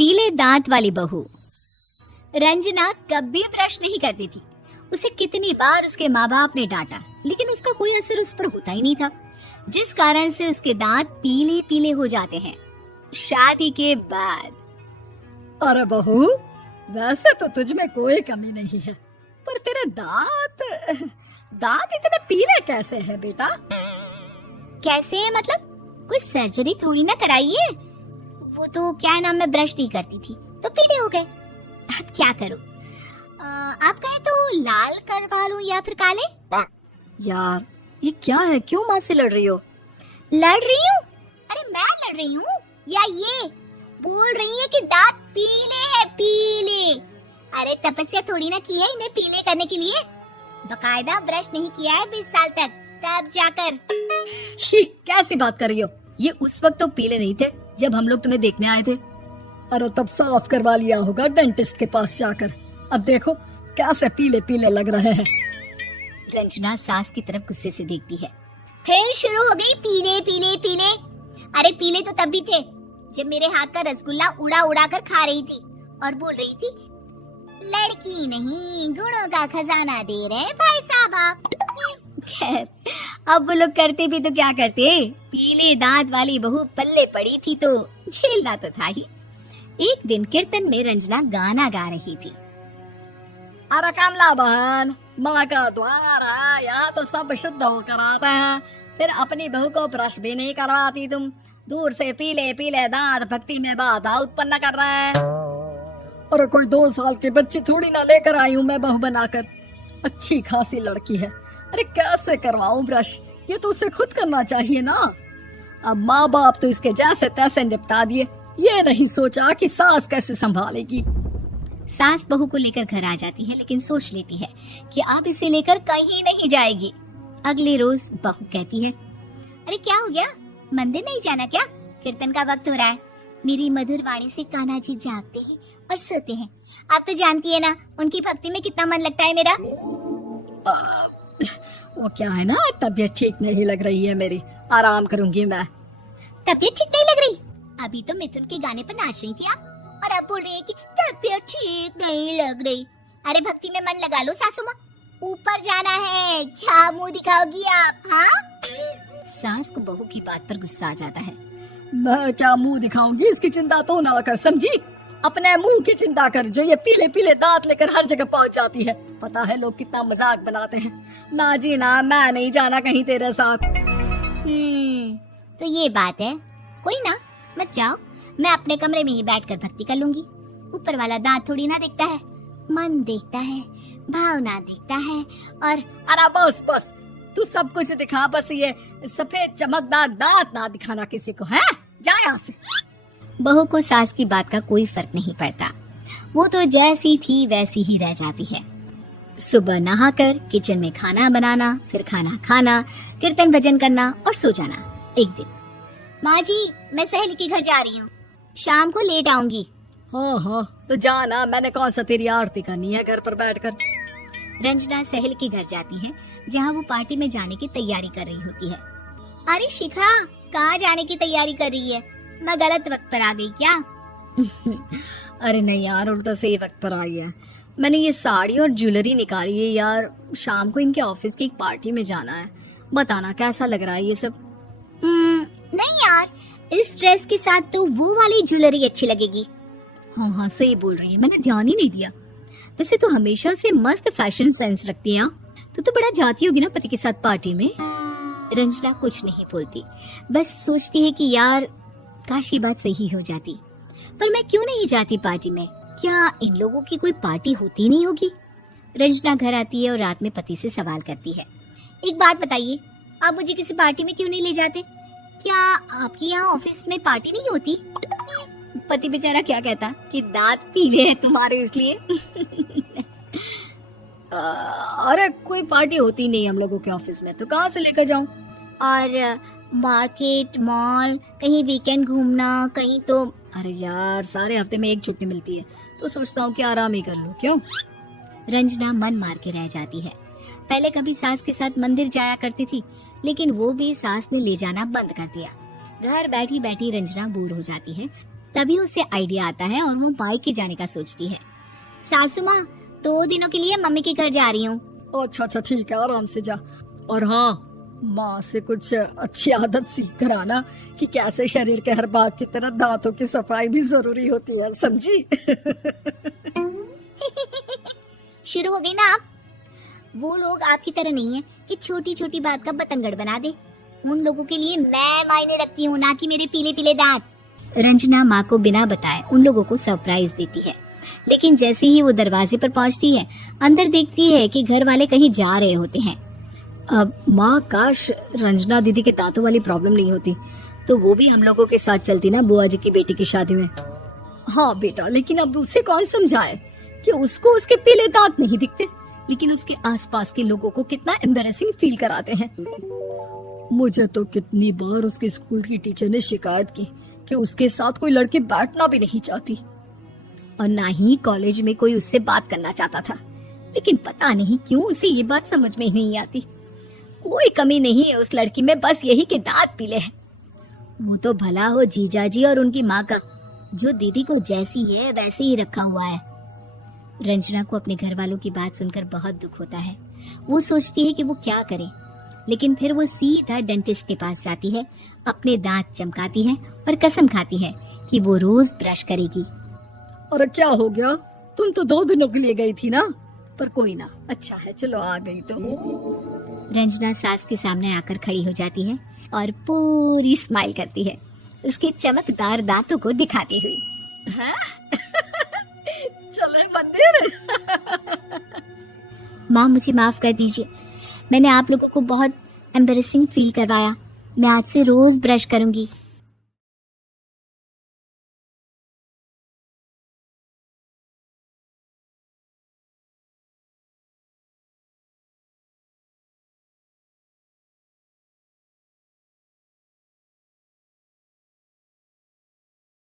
पीले दांत वाली बहू। रंजना कभी ब्रश नहीं करती थी। उसे कितनी बार उसके माँ बाप ने डांटा, लेकिन उसका कोई असर उस पर होता ही नहीं था, जिस कारण से उसके दांत पीले पीले हो जाते हैं। शादी के बाद। अरे बहू, वैसे तो तुझ में कोई कमी नहीं है, पर तेरे दांत इतने पीले कैसे हैं बेटा? कैसे मतलब? कोई सर्जरी थोड़ी ना कराई है। वो तो क्या नाम, मैं ब्रश नहीं करती थी तो पीले हो गए। अब क्या करूं? आप कहें तो लाल करवा लूं या फिर काले? यार ये क्या है, क्यों माँ से लड़ रही हो? लड़ रही हूँ? अरे मैं लड़ रही हूँ या ये बोल रही है कि दांत पीले हैं, पीले। अरे तपस्या थोड़ी ना की है इन्हें पीले करने के लिए। बकायदा ब्रश नहीं किया है 20 साल तक, तब जाकर। छी, कैसी बात कर रही हो? ये उस वक्त तो पीले नहीं थे जब हम लोग तुम्हें देखने आए थे। अरे तब साफ करवा लिया होगा डेंटिस्ट के पास जाकर। अब देखो कैसे पीले पीले लग रहे हैं। रंजना सास की तरफ गुस्से से देखती है। फिर शुरू हो गई पीले पीले पीले। अरे पीले तो तब भी थे जब मेरे हाथ का रसगुल्ला उड़ा उड़ा कर खा रही थी और बोल रही थी, लड़की नहीं गुणों का खजाना दे रहे भाई साहब आप। खैर, अब वो लोग करते भी तो क्या करते, पीले दांत वाली बहू पल्ले पड़ी थी तो झेलना तो था ही। एक दिन कीर्तन में रंजना गाना गा रही थी। अरे कमला बहन, माँ का द्वार है, यहाँ तो सब शुद्ध होकर आते हैं, फिर अपनी बहू को ब्रश भी नहीं करवाती तुम। दूर से पीले पीले दांत भक्ति में बाधा उत्पन्न कर रहे हैं। अरे कोई 2 साल की बच्ची थोड़ी ना लेकर आई हूँ मैं बहू बनाकर। अच्छी खासी लड़की है, अरे कैसे करवाऊं ब्रश? ये तो उसे खुद करना चाहिए ना। अब माँ बाप तो इसके जैसे तैसे निपटा दिए, ये नहीं सोचा कि सास कैसे संभालेगी। सास बहू को लेकर घर आ जाती है, लेकिन सोच लेती है कि अब इसे लेकर कहीं नहीं जाएगी। अगले रोज बहू कहती है, अरे क्या हो गया, मंदिर नहीं जाना क्या? कीर्तन का वक्त हो रहा है। मेरी मधुर वाणी से कान्हा जी जागते हैं और सोते हैं। आप तो जानती है ना उनकी भक्ति में कितना मन लगता है मेरा। वो क्या है ना, तबीयत ठीक नहीं लग रही है मेरी, आराम करूंगी मैं। तबीयत ठीक नहीं लग रही? अभी तो मिथुन के गाने पर नाच रही थी आप, और आप बोल रही है कि तबीयत ठीक नहीं लग रही। अरे भक्ति में मन लगा लो सासू माँ, ऊपर जाना है, क्या मुंह दिखाओगी आप? हाँ? सास को बहू की बात पर गुस्सा आ जाता है। मैं क्या मुंह दिखाऊंगी, इसकी चिंता तो ना कर, समझी? अपने मुंह की चिंता कर, जो ये पीले पीले दांत लेकर हर जगह पहुंच जाती है। पता है लोग कितना मजाक बनाते हैं। ना जी ना, मैं नहीं जाना कहीं तेरे साथ। तो ये बात है। कोई ना, मत जाओ, मैं अपने कमरे में ही बैठकर भक्ति कर लूंगी। ऊपर वाला दांत थोड़ी ना देखता है, मन देखता है, भावना देखता है। और अरे बस बस, तू सब कुछ दिखा, बस ये सफेद चमकदार दांत ना दिखाना किसी को, है? जा यहाँ से। बहू को सास की बात का कोई फर्क नहीं पड़ता। वो तो जैसी थी वैसी ही रह जाती है। सुबह नहाकर किचन में खाना बनाना, फिर खाना खाना, कीर्तन भजन करना और सो जाना। एक दिन, माँ जी मैं सहेली के घर जा रही हूँ, शाम को लेट आऊंगी। हाँ, तो जाना, मैंने कौन सा तेरी आरती करनी है घर पर बैठकर। रंजना सहेली के घर जाती है, जहाँ वो पार्टी में जाने की तैयारी कर रही होती है। अरे शिखा, कहाँ जाने की तैयारी कर रही है? मैं गलत वक्त पर आ गई क्या? अरे नहीं यार, उल्टा सही वक्त पर आई है। मैंने ये साड़ी और ज्वेलरी निकाली है यार, शाम को इनके ऑफिस की एक पार्टी में जाना है। बताना कैसा लग रहा है ये सब? नहीं यार, इस ड्रेस के साथ तो वो वाली ज्वेलरी अच्छी लगेगी। हाँ सही बोल रही है, मैंने ध्यान ही नहीं दिया। वैसे तो हमेशा से मस्त फैशन सेंस रखती है। तो बड़ा जाती होगी ना पति के साथ पार्टी में। रंजना कुछ नहीं बोलती, बस सोचती है कि यार काश ये बात सही हो जाती, पर मैं क्यों नहीं जाती पार्टी में? क्या इन लोगों की कोई पार्टी होती नहीं होगी? रंजना घर आती है और रात में पति से सवाल करती है, एक बात बताइए, आप मुझे किसी पार्टी में क्यों नहीं ले जाते? क्या आपके यहाँ ऑफिस में पार्टी नहीं होती? पति बेचारा क्या कहता कि दांत पीले हैं तुम्हारे इसलिए। अरे कोई पार्टी होती नहीं हम लोगों के ऑफिस में, तो कहाँ से लेकर जाऊं? और मार्केट, मॉल, कहीं वीकेंड घूमना, कहीं तो। अरे यार सारे हफ्ते में एक छुट्टी मिलती है, तो सोचता हूँ कि आराम ही कर लूं। क्यों? रंजना मन मार के रह जाती है। पहले कभी सास के साथ मंदिर जाया करती थी, लेकिन वो भी सास ने ले जाना बंद कर दिया। घर बैठी बैठी रंजना बोर हो जाती है, तभी उसे आइडिया आता है और वो मायके जाने का सोचती है। सासू माँ, 2 दिनों के लिए मम्मी के घर जा रही हूँ। अच्छा अच्छा ठीक है, आराम से जा। और हाँ, माँ से कुछ अच्छी आदत सीख कर आना कि कैसे शरीर के हर भाग की तरह दांतों की सफाई भी जरूरी होती है, समझी? शुरू हो गई ना आप। वो लोग आपकी तरह नहीं है कि छोटी छोटी बात का बतंगड़ बना दे। उन लोगों के लिए मैं मायने रखती हूँ, ना कि मेरे पीले पीले दांत। रंजना माँ को बिना बताए उन लोगों को सरप्राइज देती है, लेकिन जैसे ही वो दरवाजे पर पहुंचती है, अंदर देखती है कि घर वाले कहीं जा रहे होते हैं। अब माँ, काश रंजना दीदी के दांतों वाली प्रॉब्लम नहीं होती तो वो भी हम लोगों के साथ चलती ना बुआ जी की बेटी की शादी में। हाँ बेटा, लेकिन अब उसे कौन समझाए कि उसको उसके पीले दांत नहीं दिखते, लेकिन उसके आसपास के लोगों को कितना एम्बैरेसिंग फील कराते हैं। मुझे तो कितनी बार उसके स्कूल की टीचर ने शिकायत की कि उसके साथ कोई लड़की बैठना भी नहीं चाहती, और ना ही कॉलेज में कोई उससे बात करना चाहता था। लेकिन पता नहीं क्यों उसे ये बात समझ में ही नहीं आती। कोई कमी नहीं है उस लड़की में, बस यही कि दांत पीले हैं। वो तो भला हो जीजाजी और उनकी माँ का, जो दीदी को जैसी है वैसे ही रखा हुआ है। रंजना को अपने घर वालों की बात सुनकर बहुत दुख होता है। वो सोचती है कि वो क्या करे, लेकिन फिर वो सीधा डेंटिस्ट के पास जाती है, अपने दांत चमकाती है और कसम खाती है कि वो रोज ब्रश करेगी। अरे क्या हो गया, तुम तो 2 दिनों के लिए गई थी ना, पर कोई ना, अच्छा है चलो आ गई तो। रंजना सास के सामने आकर खड़ी हो जाती है और पूरी स्माइल करती है, उसके चमकदार दांतों को दिखाती हुई। हैं? चले मंदिर। माँ, मुझे माफ कर दीजिए, मैंने आप लोगों को बहुत एम्बैरेसिंग फील करवाया। मैं आज से रोज ब्रश करूंगी।